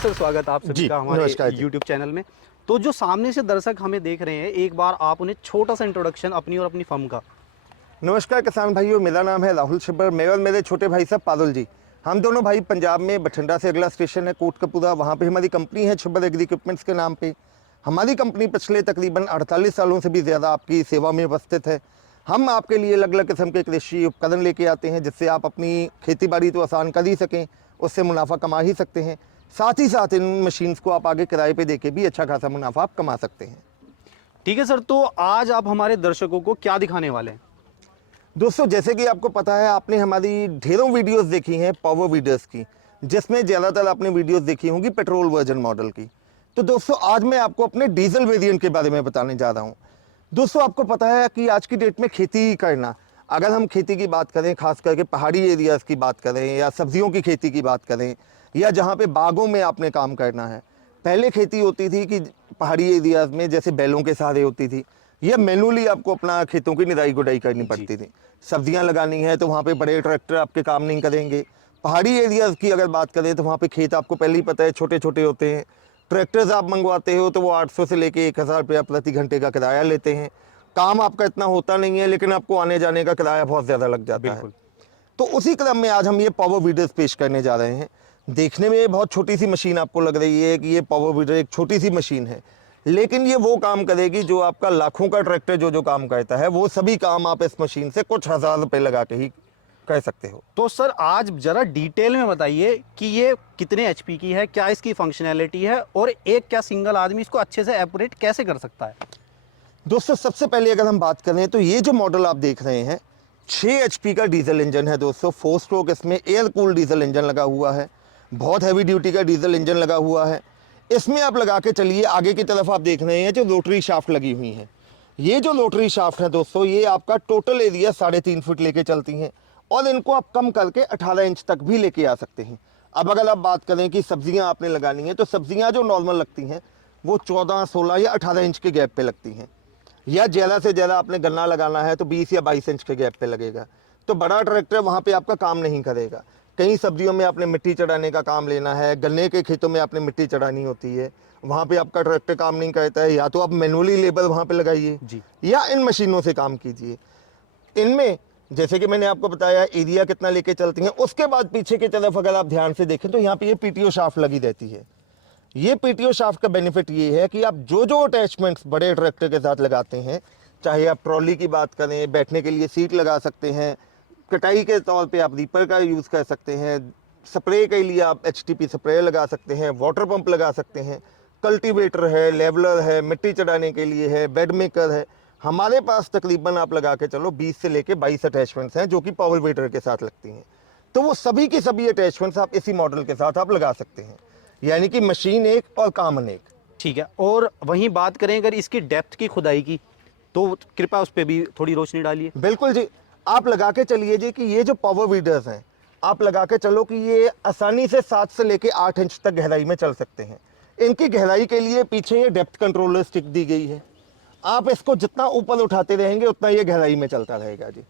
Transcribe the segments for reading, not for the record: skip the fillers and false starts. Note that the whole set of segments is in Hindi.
सर, स्वागत आप सभी का हमारे YouTube चैनल में। तो जो सामने से दर्शक हमें देख रहे हैं, एक बार आप उन्हें छोटा सा इंट्रोडक्शन अपनी और अपनी फर्म का। नमस्कार किसान भाइयों, मेरा नाम है राहुल छिब्बर। मैं और मेरे छोटे भाई साहब पारुल जी, हम दोनों भाई पंजाब में बठिंडा से अगला स्टेशन है कोटकपूरा, वहाँ पे हमारी कंपनी है छिब्बर एग्री इक्विपमेंट्स के नाम पे। हमारी कंपनी पिछले तकरीबन 48 सालों से भी ज़्यादा आपकी सेवा में उपस्थित है। हम आपके लिए अलग अलग किस्म के कृषि उपकरण लेके आते हैं, जिससे आप अपनी खेती बाड़ी तो आसान कर ही सकें, उससे मुनाफा कमा ही सकते हैं। साथ ही साथ इन मशीन्स को आप आगे किराए पे देके भी अच्छा खासा मुनाफा आप कमा सकते हैं। ठीक है सर, तो आज आप हमारे दर्शकों को क्या दिखाने वाले हैं? दोस्तों, जैसे कि आपको पता है, आपने हमारी ढेरों वीडियोस देखी हैं पावर वीडर्स की, जिसमें ज़्यादातर आपने वीडियोस देखी होंगी पेट्रोल वर्जन मॉडल की। तो दोस्तों, आज मैं आपको अपने डीजल वेरिएंट के बारे में बताने जा रहा हूं। दोस्तों, आपको पता है कि आज की डेट में खेती करना, अगर हम खेती की बात करें, खास करके पहाड़ी एरियाज़ की बात करें या सब्जियों की खेती की बात करें या जहाँ पे बागों में आपने काम करना है, पहले खेती होती थी कि पहाड़ी एरियाज़ में जैसे बैलों के सहारे होती थी, या मैनुअली आपको अपना खेतों की निराई गुडाई करनी पड़ती थी। सब्जियां लगानी है तो वहाँ पे बड़े ट्रैक्टर आपके काम नहीं करेंगे। पहाड़ी एरियाज़ की अगर बात करें तो वहाँ पे खेत आपको पहले ही पता है छोटे छोटे होते हैं। ट्रैक्टर्स आप मंगवाते हो तो वो 800 से लेके 1000 रुपया प्रति घंटे का किराया लेते हैं। काम आपका इतना होता नहीं है, लेकिन आपको आने जाने का किराया बहुत ज़्यादा लग जाता है। तो उसी क्रम में आज हम ये पावर वीडर्स पेश करने जा रहे हैं। देखने में ये बहुत छोटी सी मशीन आपको लग रही है कि ये पावर वीडर एक छोटी सी मशीन है, लेकिन ये वो काम करेगी जो आपका लाखों का ट्रैक्टर जो काम करता है, वो सभी काम आप इस मशीन से कुछ हजार रुपए लगा के ही कर सकते हो। तो सर, आज जरा डिटेल में बताइए कि ये कितने एचपी की है, क्या इसकी फंक्शनैलिटी है और एक क्या सिंगल आदमी इसको अच्छे से ऑपरेट कैसे कर सकता है? दोस्तों, सबसे पहले अगर हम बात करें तो ये जो मॉडल आप देख रहे हैं, 6 HP का डीजल इंजन है दोस्तों। 4 स्ट्रोक इसमें एयर कूल्ड डीजल इंजन लगा हुआ है। बहुत हैवी ड्यूटी का डीजल इंजन लगा हुआ है। इसमें आप लगा के चलिए, आगे की तरफ आप देख रहे हैं जो रोटरी शाफ्ट लगी हुई हैं। ये जो रोटरी शाफ्ट है दोस्तों, ये आपका टोटल एरिया 3.5 फुट लेके चलती हैं, और इनको आप कम करके 18 इंच तक भी लेके आ सकते हैं। अब अगर आप बात करें कि सब्जियां आपने लगानी है, तो सब्जियां जो नॉर्मल लगती हैं वो 14, 16 या 18 इंच के गैप पे लगती हैं, या ज़्यादा से ज़्यादा आपने गन्ना लगाना है तो 20 या 22 इंच के गैप पे लगेगा। तो बड़ा ट्रैक्टर वहाँ पे आपका काम नहीं करेगा। कई सब्जियों में आपने मिट्टी चढ़ाने का काम लेना है, गन्ने के खेतों में आपने मिट्टी चढ़ानी होती है, वहाँ पे आपका ट्रैक्टर काम नहीं करता है। या तो आप मैनुअली लेबर वहाँ पे लगाइए या इन मशीनों से काम कीजिए। इनमें जैसे कि मैंने आपको बताया एरिया कितना लेके चलती हैं। उसके बाद पीछे की तरफ अगर आप ध्यान से देखें तो यहाँ पे ये पीटीओ शाफ्ट लगी रहती है। ये पीटीओ शाफ्ट का बेनिफिट ये है कि आप जो जो अटैचमेंट्स बड़े ट्रैक्टर के साथ लगाते हैं, चाहे आप ट्रॉली की बात करें, बैठने के लिए सीट लगा सकते हैं, कटाई के तौर पे आप रीपर का यूज़ कर सकते हैं, स्प्रे के लिए आप एचटीपी स्प्रे लगा सकते हैं, वाटर पंप लगा सकते हैं, कल्टीवेटर है, लेवलर है, मिट्टी चढ़ाने के लिए है, बेड मेकर है। हमारे पास तकरीबन आप लगा के चलो 20 से लेके 22 अटैचमेंट्स हैं जो कि पावर वीडर के साथ लगती हैं। तो वो सभी की सभी अटैचमेंट्स आप इसी मॉडल के साथ आप लगा सकते हैं, यानी कि मशीन एक और काम अनेक। ठीक है, और वहीं बात करें अगर इसकी डेप्थ की खुदाई की, तो कृपया उस पर भी थोड़ी रोशनी डालिए। बिल्कुल जी, आप लगा के चलिए जी कि ये जो पावर वीडर्स हैं, आप लगा के चलो कि ये आसानी से 7 से लेके 8 इंच तक गहराई में चल सकते हैं। इनकी गहराई के लिए पीछे ये डेप्थ कंट्रोलर स्टिक दी गई है। आप इसको जितना ऊपर उठाते रहेंगे उतना ये गहराई में चलता रहेगा जी।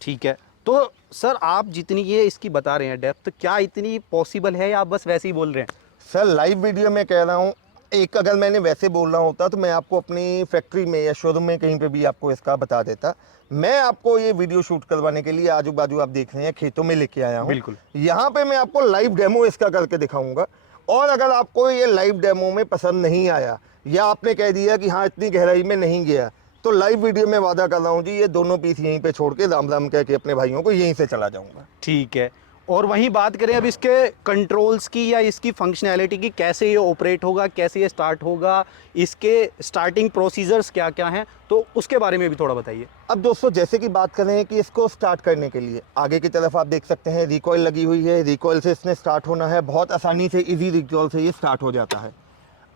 ठीक है, तो सर आप जितनी ये इसकी बता रहे हैं डेप्थ, क्या इतनी पॉसिबल है या आप बस वैसे ही बोल रहे हैं? सर, लाइव वीडियो में कह रहा हूँ। एक अगर मैंने वैसे बोल रहा होता तो मैं आपको अपनी फैक्ट्री में या शोरूम में कहीं पे भी आपको इसका बता देता। मैं आपको ये वीडियो शूट करवाने के लिए आजू बाजू आप देख रहे हैं खेतों में लेके आया हूँ। बिल्कुल, यहाँ पे मैं आपको लाइव डेमो इसका करके दिखाऊंगा। और अगर आपको ये लाइव डेमो में पसंद नहीं आया या आपने कह दिया कि हाँ इतनी गहराई में नहीं गया, तो लाइव वीडियो में वादा कर रहा हूँ जी, ये दोनों पीस यहीं पे छोड़ के राम राम कह के अपने भाइयों को यहीं से चला जाऊँगा। ठीक है, और वहीं बात करें अब इसके कंट्रोल्स की या इसकी फंक्शनैलिटी की, कैसे ये ऑपरेट होगा, कैसे ये स्टार्ट होगा, इसके स्टार्टिंग प्रोसीजर्स क्या क्या हैं, तो उसके बारे में भी थोड़ा बताइए। अब दोस्तों, जैसे कि बात करें कि इसको स्टार्ट करने के लिए आगे की तरफ आप देख सकते हैं रिकॉइल लगी हुई है। रिकॉइल से इसने स्टार्ट होना है, बहुत आसानी से इजी रिकॉइल से ये स्टार्ट हो जाता है।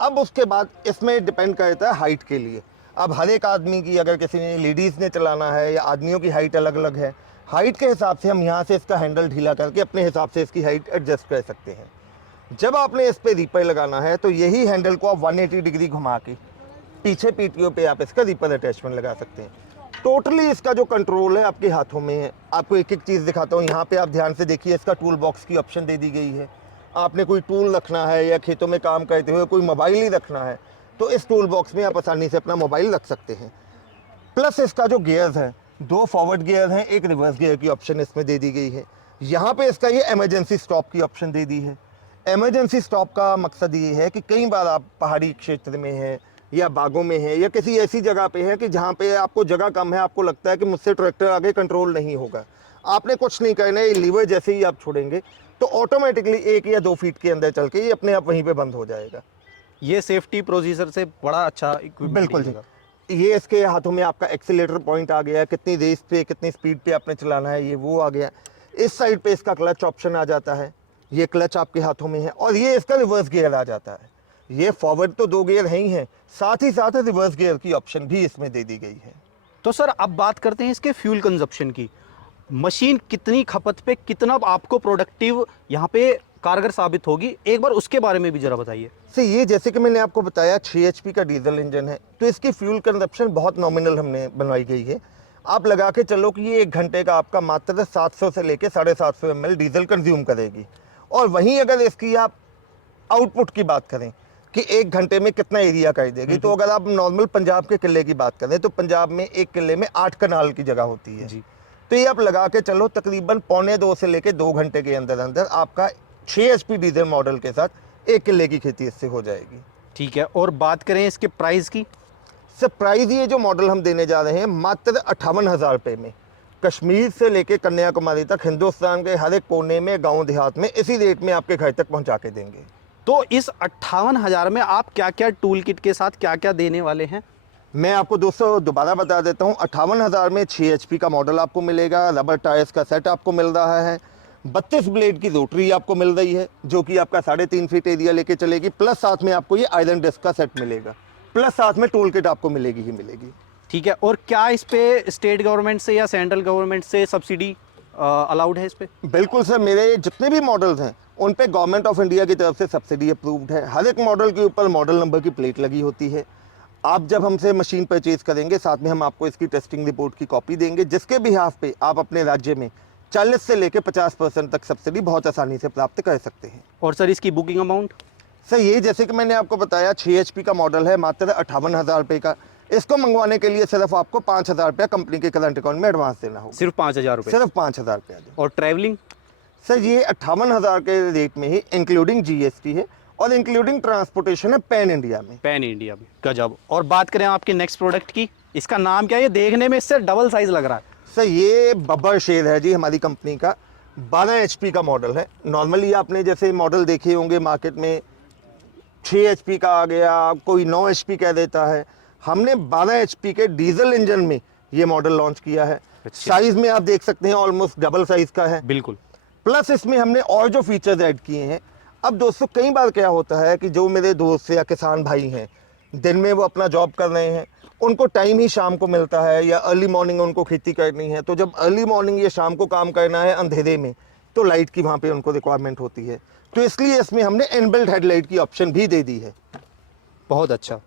अब उसके बाद इसमें डिपेंड करता है हाइट के लिए। अब हर एक आदमी की, अगर किसी ने लेडीज़ ने चलाना है या आदमियों की हाइट अलग अलग है, हाइट के हिसाब से हम यहाँ से इसका हैंडल ढीला करके अपने हिसाब से इसकी हाइट एडजस्ट कर सकते हैं। जब आपने इस पर रीपर लगाना है तो यही हैंडल को आप 180 डिग्री घुमा के पीछे पीटीओ पे आप इसका रीपर अटैचमेंट लगा सकते हैं। टोटली इसका जो कंट्रोल है आपके हाथों में है। आपको एक एक चीज़ दिखाता हूँ। यहाँ पे आप ध्यान से देखिए, इसका टूल बॉक्स की ऑप्शन दे दी गई है। आपने कोई टूल रखना है या खेतों में काम करते हुए कोई मोबाइल ही रखना है, तो इस टूल बॉक्स में आप आसानी से अपना मोबाइल रख सकते हैं। प्लस इसका जो गियर्स है, 2 फॉरवर्ड गियर हैं, एक रिवर्स गियर की ऑप्शन इसमें दे दी गई है। यहाँ पे इसका ये इमरजेंसी स्टॉप की ऑप्शन दे दी है। इमरजेंसी स्टॉप का मकसद ये है कि कई बार आप पहाड़ी क्षेत्र में हैं या बागों में हैं या किसी ऐसी जगह पे है कि जहाँ पे आपको जगह कम है, आपको लगता है कि मुझसे ट्रैक्टर आगे कंट्रोल नहीं होगा, आपने कुछ नहीं करना है, ये लीवर जैसे ही आप छोड़ेंगे तो ऑटोमेटिकली 1 या 2 फीट के अंदर चल के ये अपने आप वहीं पे बंद हो जाएगा। ये सेफ्टी प्रोसीजर से बड़ा अच्छा इक्विपमेंट बिल्कुल जी। ये इसके हाथों में आपका एक्सीलेटर पॉइंट आ गया, कितनी रेस पे कितनी स्पीड पे आपने चलाना है ये वो आ गया। इस साइड पे इसका क्लच ऑप्शन आ जाता है, ये क्लच आपके हाथों में है, और ये इसका रिवर्स गियर आ जाता है। ये फॉरवर्ड तो 2 गियर हैं ही हैं, साथ ही साथ रिवर्स गियर की ऑप्शन भी इसमें दे दी गई है। तो सर अब बात करते हैं इसके फ्यूल कंजप्शन की। मशीन कितनी खपत पे कितना आपको प्रोडक्टिव यहाँ पे कारगर साबित होगी, एक बार उसके बारे में भी जरा बताइए। सर ये जैसे कि मैंने आपको बताया 6 HP का डीजल इंजन है, तो इसकी फ्यूल कंजप्शन बहुत नॉमिनल हमने बनवाई गई है। आप लगा के चलो कि ये 1 घंटे का आपका मात्र 700 से लेके 750 ml डीजल कंज्यूम करेगी। और वहीं अगर इसकी आप आउटपुट की बात करें कि 1 घंटे में कितना एरिया कर देगी, तो अगर आप नॉर्मल पंजाब के किले की बात करें तो पंजाब में 1 किले में 8 कनाल की जगह होती है जी। तो ये आप लगा के चलो तकरीबन 1.25 से लेके 2 घंटे के अंदर अंदर आपका 6 HP डीजल मॉडल के साथ 1 किले की खेती इससे हो जाएगी। ठीक है, और बात करें इसके प्राइस की। सर प्राइस ये जो मॉडल हम देने जा रहे हैं मात्र 58,000 रुपये में, कश्मीर से लेके कन्याकुमारी तक हिंदुस्तान के हर एक कोने में गांव देहात में इसी रेट में आपके घर तक पहुंचा के देंगे। तो इस 58,000 में आप क्या क्या टूल किट के साथ क्या क्या देने वाले हैं? मैं आपको दोस्तों दोबारा बता देता हूँ, 58,000 में 6 HP का मॉडल आपको मिलेगा, रबर टायर्स का सेट आपको मिल रहा है, 32 ब्लेड की रोटरी आपको मिल रही है जो कि आपका 3.5 फीट एरिया लेके चलेगी, प्लस साथ में आपको ये आयरन डिस्क का सेट मिलेगा, प्लस साथ में टूल किट आपको मिलेगी ही मिलेगी। ठीक है, और क्या इस पे स्टेट गवर्नमेंट से या सेंट्रल गवर्नमेंट से सब्सिडी अलाउड है इस पे? बिल्कुल सर, मेरे जितने भी मॉडल्स हैं उन पे गवर्नमेंट ऑफ इंडिया की तरफ से सब्सिडी अप्रूव्ड है। हर एक मॉडल के ऊपर मॉडल नंबर की प्लेट लगी होती है। आप जब हमसे मशीन परचेज करेंगे साथ में हम आपको इसकी टेस्टिंग रिपोर्ट की कॉपी देंगे, जिसके बिहाफ पे आप अपने राज्य में 40 से लेकर 50% तक सब्सिडी बहुत आसानी से प्राप्त कर सकते हैं। और सर इसकी बुकिंग अमाउंट? सर ये जैसे कि मैंने आपको बताया 6 HP का मॉडल है, मात्र 58,000 रुपये का। इसको मंगवाने के लिए सिर्फ आपको 5,000 रुपया कंपनी के करंट अकाउंट में एडवांस देना होगा। सिर्फ 5,000 रुपये? सिर्फ 5,000 रुपया। और ट्रैवलिंग? सर ये 58,000 के रेट में ही इंक्लूडिंग GST है और इंक्लूडिंग ट्रांसपोर्टेशन है पैन इंडिया में। पैन इंडिया में, गजब। और बात करें आपके नेक्स्ट प्रोडक्ट की, इसका नाम क्या है? ये देखने में इससे डबल साइज लग रहा है। सर ये बब्बर शेर है जी, हमारी कंपनी का 12 HP का मॉडल है। नॉर्मली आपने जैसे मॉडल देखे होंगे मार्केट में 6 HP का आ गया, कोई 9 HP कह देता है, हमने 12 HP के डीजल इंजन में ये मॉडल लॉन्च किया है। साइज में आप देख सकते हैं ऑलमोस्ट डबल साइज का है। बिल्कुल। प्लस इसमें हमने और जो फीचर्स ऐड किए हैं। अब दोस्तों कई बार क्या होता है कि जो मेरे दोस्त या किसान भाई हैं, दिन में वो अपना जॉब कर रहे हैं, उनको टाइम ही शाम को मिलता है या अर्ली मॉर्निंग उनको खेती करनी है, तो जब अर्ली मॉर्निंग या शाम को काम करना है अंधेरे में तो लाइट की वहाँ पे उनको रिक्वायरमेंट होती है, तो इसलिए इसमें हमने इनबिल्ट हेडलाइट की ऑप्शन भी दे दी है। बहुत अच्छा।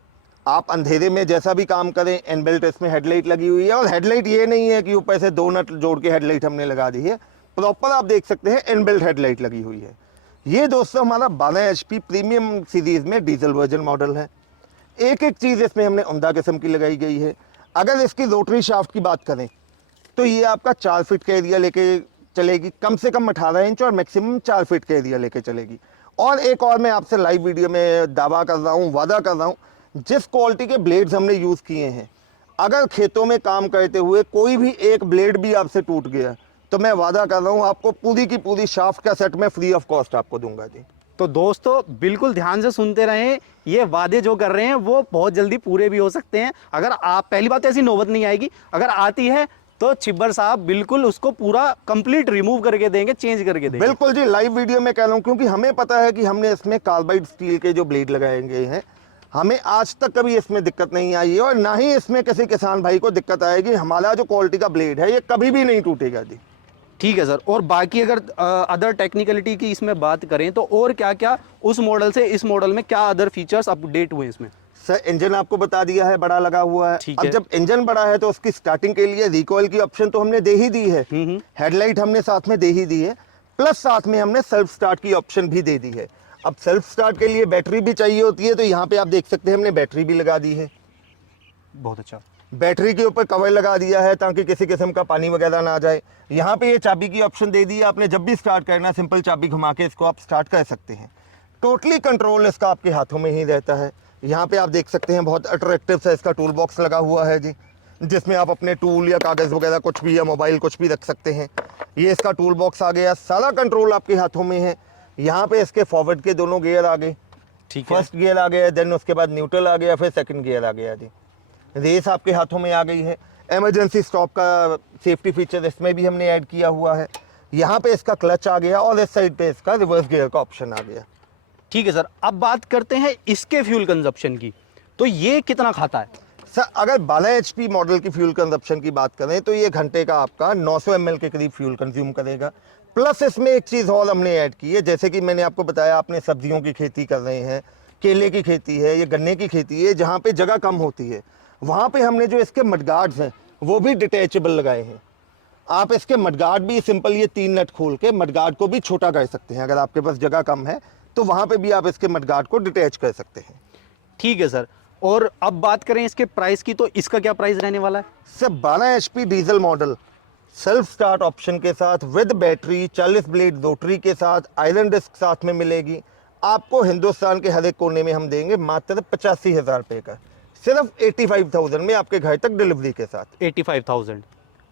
आप अंधेरे में जैसा भी काम करें, इनबिल्ट इसमें हेडलाइट लगी हुई है। और हेडलाइट ये नहीं है कि ऊपर से 2 नट जोड़ के हेडलाइट हमने लगा दी है, प्रॉपर आप देख सकते हैं इनबिल्ट हेडलाइट लगी हुई है। ये दोस्तों हमारा 12 HP प्रीमियम सीरीज में डीजल वर्जन मॉडल है। एक एक चीज़ इसमें हमने उम्दा किस्म की लगाई गई है। अगर इसकी रोटरी शाफ्ट की बात करें तो ये आपका 4 फीट का एरिया लेके चलेगी, कम से कम 18 इंच और मैक्सिमम 4 फीट का एरिया लेके चलेगी। और एक और मैं आपसे लाइव वीडियो में दावा कर रहा हूँ, वादा कर रहा हूँ, जिस क्वालिटी के ब्लेड्स हमने यूज़ किए हैं, अगर खेतों में काम करते हुए कोई भी एक ब्लेड भी आपसे टूट गया तो मैं वादा कर रहा हूँ आपको पूरी की पूरी शाफ्ट का सेट में फ्री ऑफ कॉस्ट आपको दूंगा जी। तो दोस्तों बिल्कुल ध्यान से सुनते रहें, ये वादे जो कर रहे हैं वो बहुत जल्दी पूरे भी हो सकते हैं। अगर आप, पहली बात ऐसी नौबत नहीं आएगी, अगर आती है तो छिब्बर साहब बिल्कुल उसको पूरा कंप्लीट रिमूव करके देंगे, चेंज करके देंगे। बिल्कुल जी, लाइव वीडियो में कह रहा हूँ, क्योंकि हमें पता है कि हमने इसमें कार्बाइड स्टील के जो ब्लेड लगाए गए हैं, हमें आज तक कभी इसमें दिक्कत नहीं आई है और ना ही इसमें किसी किसान भाई को दिक्कत आएगी। हमारा जो क्वालिटी का ब्लेड है ये कभी भी नहीं टूटेगा जी। ठीक है सर। और बाकी अगर अदर टेक्निकलिटी की इसमें बात करें तो और क्या क्या उस मॉडल से इस मॉडल में क्या अदर फीचर्स अपडेट हुए इसमें? सर इंजन आपको बता दिया है, बड़ा लगा हुआ है। अब जब इंजन बड़ा है तो उसकी स्टार्टिंग के लिए रिकॉइल की ऑप्शन तो हमने दे ही दी है, हेडलाइट हमने साथ में दे ही दी है, प्लस साथ में हमने सेल्फ स्टार्ट की ऑप्शन भी दे दी है। अब सेल्फ स्टार्ट के लिए बैटरी भी चाहिए होती है, तो यहाँ पे आप देख सकते हैं हमने बैटरी भी लगा दी है। बहुत अच्छा। बैटरी के ऊपर कवर लगा दिया है ताकि किसी किस्म का पानी वगैरह ना जाए। यहाँ पे ये चाबी की ऑप्शन दे दी है, आपने जब भी स्टार्ट करना सिंपल चाबी घुमा के इसको आप स्टार्ट कर सकते हैं। टोटली कंट्रोल इसका आपके हाथों में ही रहता है। यहाँ पे आप देख सकते हैं बहुत अट्रैक्टिव सा इसका टूल बॉक्स लगा हुआ है जी, जिसमें आप अपने टूल या कागज़ वगैरह कुछ भी या मोबाइल कुछ भी रख सकते हैं। ये इसका टूल बॉक्स आ गया, सारा कंट्रोल आपके हाथों में है। यहाँ पे इसके फॉरवर्ड के दोनों गियर आ गए, ठीक है। फर्स्ट गियर आ गया, देन उसके बाद न्यूट्रल आ गया, फिर सेकंड गियर आ गया जी। रेस आपके हाथों में आ गई है। इमरजेंसी स्टॉप का सेफ्टी फीचर इसमें भी हमने ऐड किया हुआ है। यहाँ पे इसका क्लच आ गया और इस साइड पे इसका रिवर्स गियर का ऑप्शन आ गया। ठीक है सर, अब बात करते हैं इसके फ्यूल कंजप्शन की। तो ये कितना खाता है? सर अगर 12 HP मॉडल की फ्यूल कंजप्शन की बात करें तो ये घंटे का आपका 900 ml के करीब फ्यूल कंज्यूम करेगा। प्लस इसमें एक चीज़ और हमने ऐड की है, जैसे कि मैंने आपको बताया आपने सब्जियों की खेती कर रहे हैं, केले की खेती है, ये गन्ने की खेती है, जहाँ पे जगह कम होती है वहाँ पे हमने जो इसके मडगार्ड्स हैं वो भी डिटैचेबल लगाए हैं। आप इसके मडगार्ड भी सिंपल ये 3 नट खोल के मडगार्ड को भी छोटा कर सकते हैं। अगर आपके पास जगह कम है तो वहाँ पे भी आप इसके मडगार्ड को डिटैच कर सकते हैं। ठीक है सर, और अब बात करें इसके प्राइस की, तो इसका क्या प्राइस रहने वाला है? Sir 12 HP diesel model self start option के साथ विद बैटरी 40 ब्लेड रोटरी के साथ आयरन डिस्क साथ में मिलेगी। आपको हिंदुस्तान के हर एक कोने में हम देंगे मात्र 85,000 रुपये का, सिर्फ 85,000 में आपके घर तक डिलीवरी के साथ। 85,000।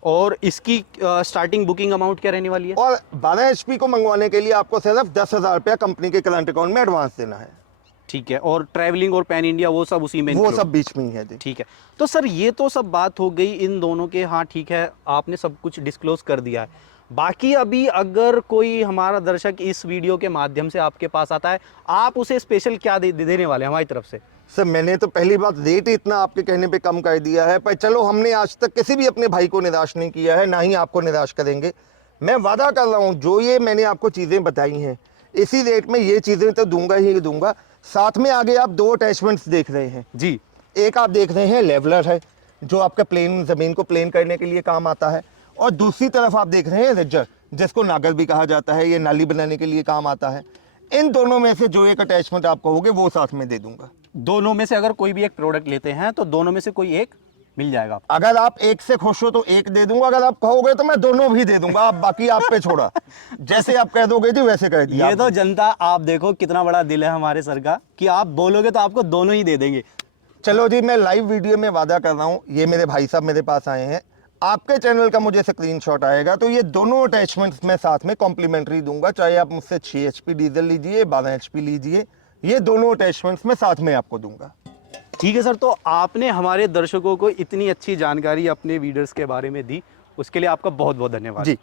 और इसकी स्टार्टिंग बुकिंग अमाउंट क्या रहने वाली है? और 12 HP को मंगवाने के लिए आपको सिर्फ 10,000 रुपया कंपनी के करंट अकाउंट में एडवांस देना है। ठीक है, और ट्रैवलिंग और पैन इंडिया वो सब उसी में वो include? सब बीच में ही है जी। ठीक है। तो सर ये तो सब बात हो गई इन दोनों के, हाँ ठीक है, आपने सब कुछ डिस्क्लोज कर दिया है। बाकी अभी अगर कोई हमारा दर्शक इस वीडियो के माध्यम से आपके पास आता है, आप उसे स्पेशल क्या देने वाले हैं हमारी तरफ से? सर मैंने तो पहली बात रेट इतना आपके कहने पे कम कर दिया है, पर चलो हमने आज तक किसी भी अपने भाई को निराश नहीं किया है, ना ही आपको निराश करेंगे। मैं वादा कर रहा हूँ जो ये मैंने आपको चीज़ें बताई हैं इसी रेट में ये चीज़ें तो दूंगा ही दूंगा। साथ में आगे आप 2 अटैचमेंट्स देख रहे हैं जी। एक आप देख रहे हैं लेवलर है जो आपका प्लेन ज़मीन को प्लेन करने के लिए काम आता है, और दूसरी तरफ आप देख रहे हैं रिजर जिसको नागर भी कहा जाता है, ये नाली बनाने के लिए काम आता है। इन दोनों में से जो एक अटैचमेंट आप कहोगे वो साथ में दे दूंगा। दोनों में से अगर कोई भी एक प्रोडक्ट लेते हैं तो दोनों में से कोई एक मिल जाएगा आपको। अगर आप एक से खुश हो तो एक दे दूंगा, अगर आप कहोगे तो मैं दोनों भी दे दूंगा, आप बाकी आप पे छोड़ा। जैसे आप कह दोगे जी वैसे कह दिया। ये तो जनता, आप देखो कितना बड़ा दिल है हमारे सर का कि आप बोलोगे तो आपको दोनों ही दे देंगे। चलो जी, मैं लाइव वीडियो में वादा कर रहा हूँ, ये मेरे भाई साहब मेरे पास आए हैं, आपके चैनल का मुझे स्क्रीनशॉट आएगा तो ये दोनों अटैचमेंट्स मैं साथ में कॉम्प्लीमेंट्री दूंगा, चाहे आप मुझसे 6 HP डीजल लीजिए 12 HP लीजिए, ये दोनों अटैचमेंट्स मैं साथ में आपको दूंगा। ठीक है सर, तो आपने हमारे दर्शकों को इतनी अच्छी जानकारी अपने वीडियोस के बारे में दी, उसके लिए आपका बहुत बहुत धन्यवाद। जी।